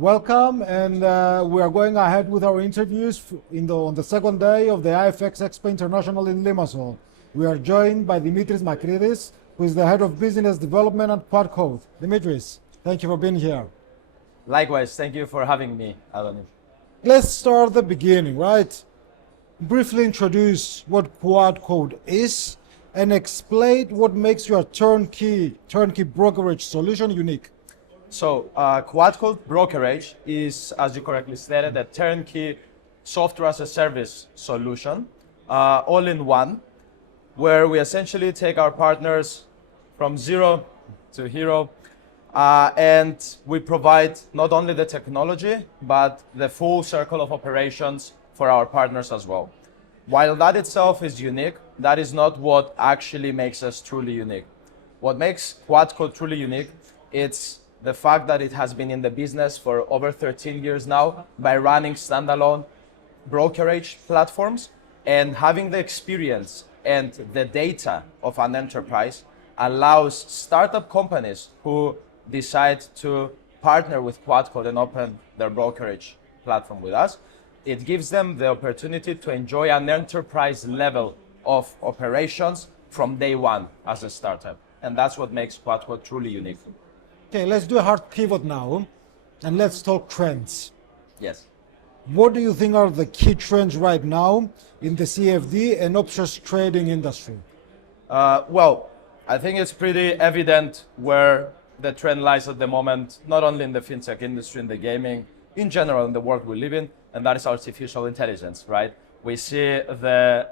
welcome, and we are going ahead with our interviews on the second day of the IFX Expo International in Limassol. We are joined by Demetris Makrides, who is the head of business development at Quadcode. Demetris, thank you for being here. Likewise, thank you for having me, Adonis. Let's start at the beginning, right? Briefly introduce what Quadcode is and explain what makes your turnkey brokerage solution unique. So, Quadcode Brokerage is, as you correctly stated, a turnkey software as a service solution, all in one, where we essentially take our partners from zero to hero, and we provide not only the technology, but the full circle of operations for our partners as well. While that itself is unique, that is not what actually makes us truly unique. What makes Quadcode truly unique, it's the fact that it has been in the business for over 13 years now by running standalone brokerage platforms, and having the experience and the data of an enterprise allows startup companies who decide to partner with Quadcode and open their brokerage platform with us. It gives them the opportunity to enjoy an enterprise level of operations from day one as a startup. And that's what makes Quadcode truly unique. Okay, let's do a hard pivot now, and let's talk trends. Yes. What do you think are the key trends right now in the CFD and options trading industry? Well, I think it's pretty evident where the trend lies at the moment, not only in the fintech industry, in the gaming, in general, in the world we live in, and that is artificial intelligence, right? We see the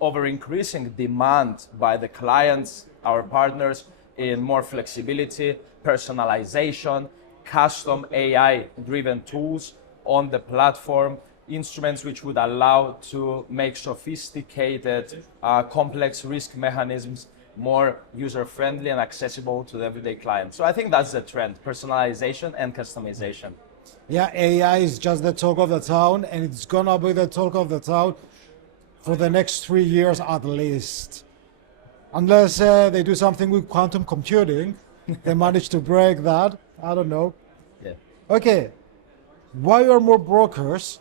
ever-increasing demand by the clients, our partners, in more flexibility, personalization, custom AI-driven tools on the platform, instruments which would allow to make sophisticated, complex risk mechanisms more user-friendly and accessible to the everyday client. So I think that's the trend, personalization and customization. Yeah, AI is just the talk of the town, and it's gonna be the talk of the town for the next 3 years at least. Unless they do something with quantum computing, they manage to break that. I don't know. Yeah. Okay, why are more brokers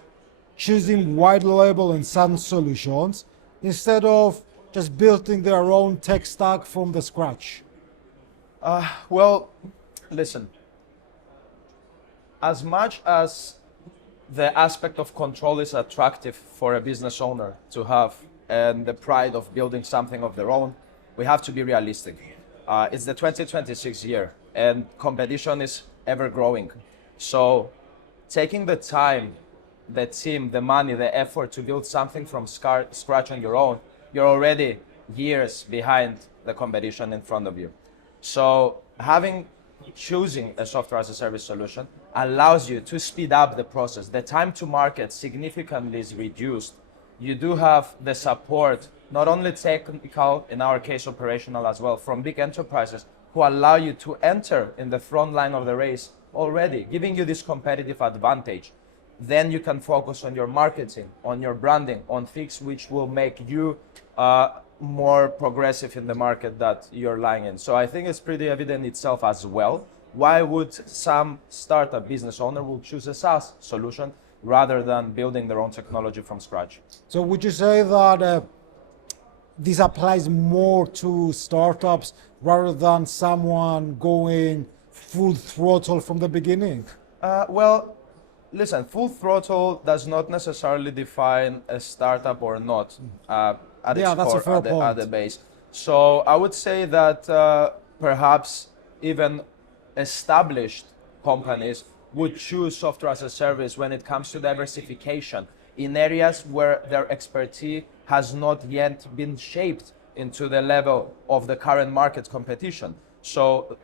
choosing white label and SaaS solutions instead of just building their own tech stack from the scratch? Well, listen, as much as the aspect of control is attractive for a business owner to have, and the pride of building something of their own, we have to be realistic. It's the 2026 year, and competition is ever growing. So taking the time, the team, the money, the effort to build something from scratch on your own, you're already years behind the competition in front of you. So choosing a software as a service solution allows you to speed up the process. The time to market significantly is reduced. You do have the support, not only technical, in our case operational as well, from big enterprises who allow you to enter in the front line of the race already, giving you this competitive advantage. Then you can focus on your marketing, on your branding, on things which will make you more progressive in the market that you're lying in. So I think it's pretty evident itself as well. Why would some startup business owner will choose a SaaS solution rather than building their own technology from scratch? So would you say that this applies more to startups rather than someone going full throttle from the beginning? Well, listen, full throttle does not necessarily define a startup or not at its that's a core, fair point. At the base. So I would say that perhaps even established companies would choose software as a service when it comes to diversification in areas where their expertise has not yet been shaped into the level of the current market competition. So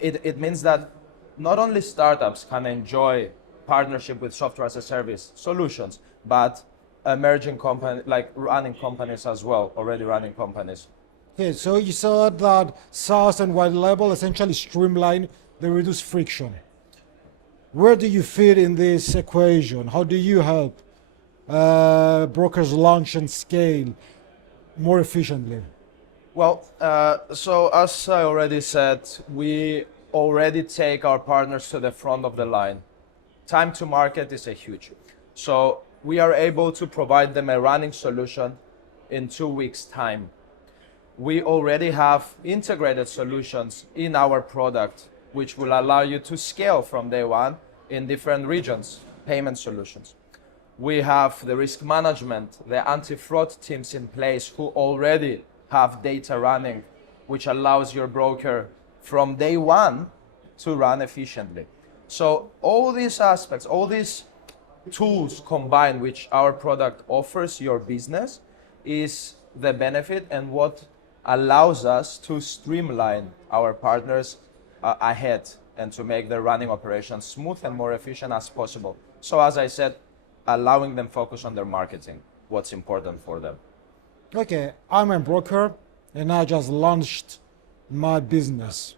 it means that not only startups can enjoy partnership with software as a service solutions, but emerging companies, like running companies as well, already running companies. Okay, so you said that SaaS and white label essentially streamline, they reduce friction. Where do you fit in this equation? How do you help brokers launch and scale more efficiently? Well, so as I already said, we already take our partners to the front of the line, time to market is a huge. So we are able to provide them a running solution in 2 weeks' time. We already have integrated solutions in our product, which will allow you to scale from day one in different regions, payment solutions. We have the risk management, the anti-fraud teams in place who already have data running, which allows your broker from day one to run efficiently. So all these aspects, all these tools combined, which our product offers your business, is the benefit and what allows us to streamline our partners ahead and to make their running operations smooth and more efficient as possible. So as I said, allowing them focus on their marketing, what's important for them. Okay, I'm a broker and I just launched my business.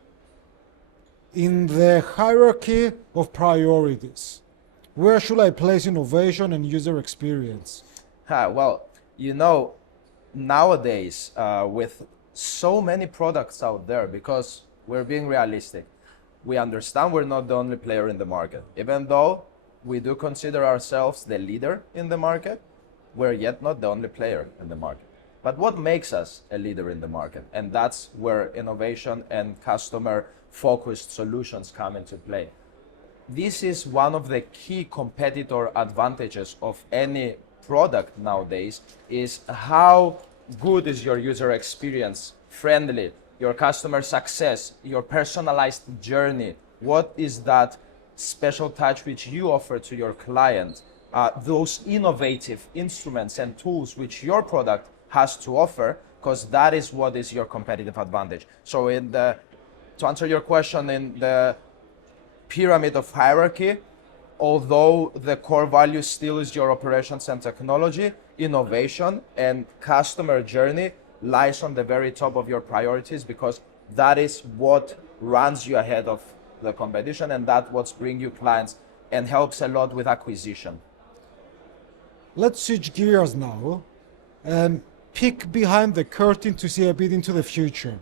In the hierarchy of priorities, where should I place innovation and user experience? Well, you know, nowadays with so many products out there, because we're being realistic, we understand we're not the only player in the market. Even though we do consider ourselves the leader in the market, we're yet not the only player in the market. But what makes us a leader in the market? And that's where innovation and customer focused solutions come into play. This is one of the key competitor advantages of any product nowadays, is how good is your user experience, friendly, your customer success, your personalized journey. What is that special touch which you offer to your client? Those innovative instruments and tools which your product has to offer, because that is what is your competitive advantage. So to answer your question, in the pyramid of hierarchy, although the core value still is your operations and technology, innovation and customer journey lies on the very top of your priorities, because that is what runs you ahead of the competition, and that's what's bring you clients and helps a lot with acquisition. Let's switch gears now and peek behind the curtain to see a bit into the future.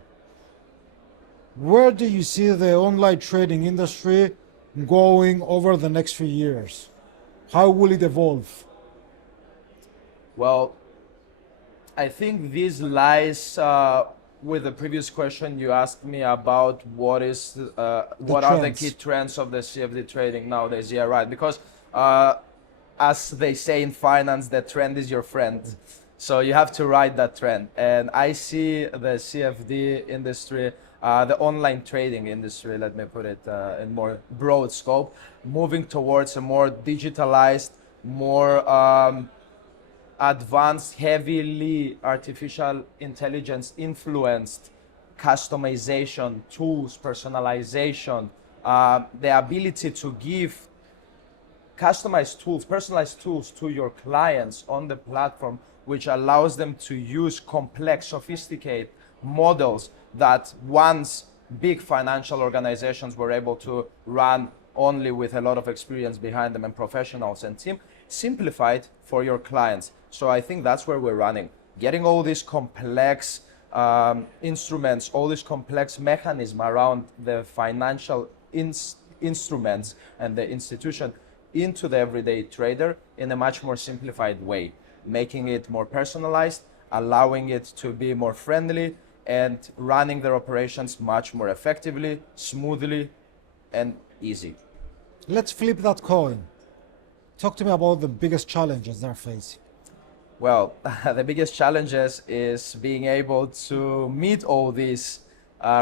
Where do you see the online trading industry going over the next few years? How will it evolve? Well, I think this lies with the previous question you asked me about what are the key trends of the CFD trading nowadays. Yeah, right. Because as they say in finance, the trend is your friend. So you have to ride that trend. And I see the CFD industry, the online trading industry, let me put it in more broad scope, moving towards a more digitalized, more advanced, heavily artificial intelligence influenced customization tools, personalization, the ability to give customized tools, personalized tools to your clients on the platform, which allows them to use complex, sophisticated models that once big financial organizations were able to run only with a lot of experience behind them and professionals and team, simplified for your clients. So I think that's where we're running. Getting all these complex instruments, all these complex mechanisms around the financial instruments and the institution into the everyday trader in a much more simplified way, making it more personalized, allowing it to be more friendly, and running their operations much more effectively, smoothly, and easy. Let's flip that coin. Talk to me about the biggest challenges they're facing. Well, the biggest challenges is being able to meet all these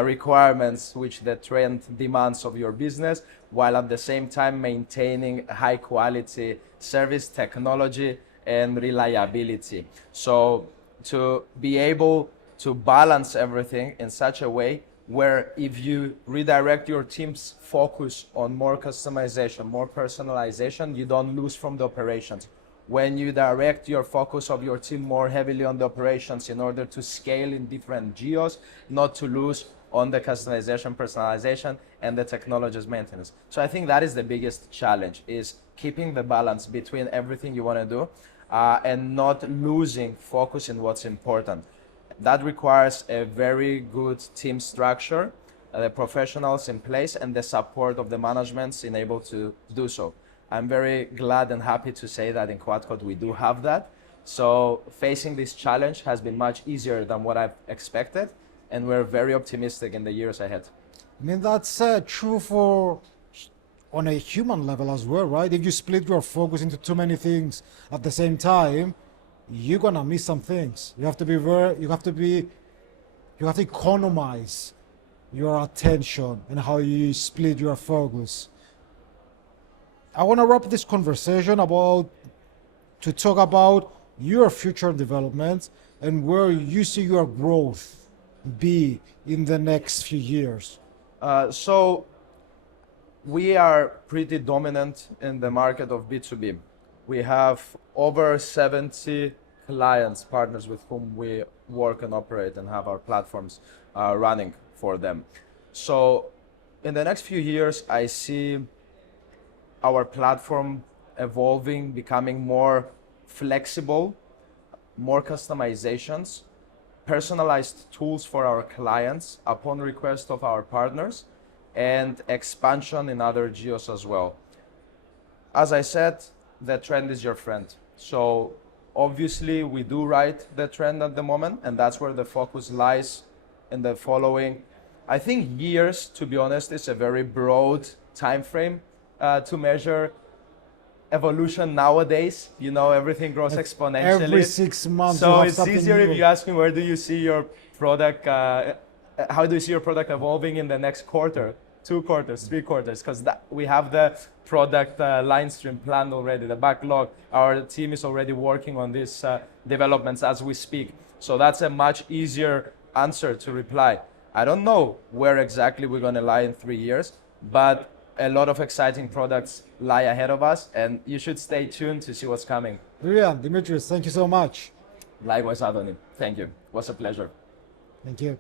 requirements which the trend demands of your business, while at the same time maintaining high quality service, technology, and reliability. So to be able to balance everything in such a way where if you redirect your team's focus on more customization, more personalization, you don't lose from the operations. When you direct your focus of your team more heavily on the operations in order to scale in different geos, not to lose on the customization, personalization, and the technologies maintenance. So I think that is the biggest challenge, is keeping the balance between everything you want to do and not losing focus in what's important. That requires a very good team structure, the professionals in place, and the support of the managements in able to do so. I'm very glad and happy to say that in Quadcode we do have that. So facing this challenge has been much easier than what I've expected, and we're very optimistic in the years ahead. I mean, that's true for on a human level as well, right? If you split your focus into too many things at the same time, you're gonna miss some things. You have to economize your attention and how you split your focus. I want to wrap this conversation to talk about your future developments and where you see your growth be in the next few years. So we are pretty dominant in the market of B2B. We have over 70 clients, partners with whom we work and operate and have our platforms running for them. So in the next few years, I see our platform evolving, becoming more flexible, more customizations, personalized tools for our clients upon request of our partners, and expansion in other geos as well. As I said, the trend is your friend. So obviously we do ride the trend at the moment, and that's where the focus lies in the following. I think years, to be honest, is a very broad time frame to measure evolution nowadays. You know, everything grows exponentially. Every 6 months. So it's easier if you ask me, where do you see your product, how do you see your product evolving in the next quarter, 2 quarters, 3 quarters? Because we have the product line stream planned already, the backlog. Our team is already working on these developments as we speak. So that's a much easier answer to reply. I don't know where exactly we're going to lie in 3 years, but a lot of exciting products lie ahead of us, and you should stay tuned to see what's coming. Brilliant. Demetris, thank you so much. Likewise, Adonis. Thank you. It was a pleasure. Thank you.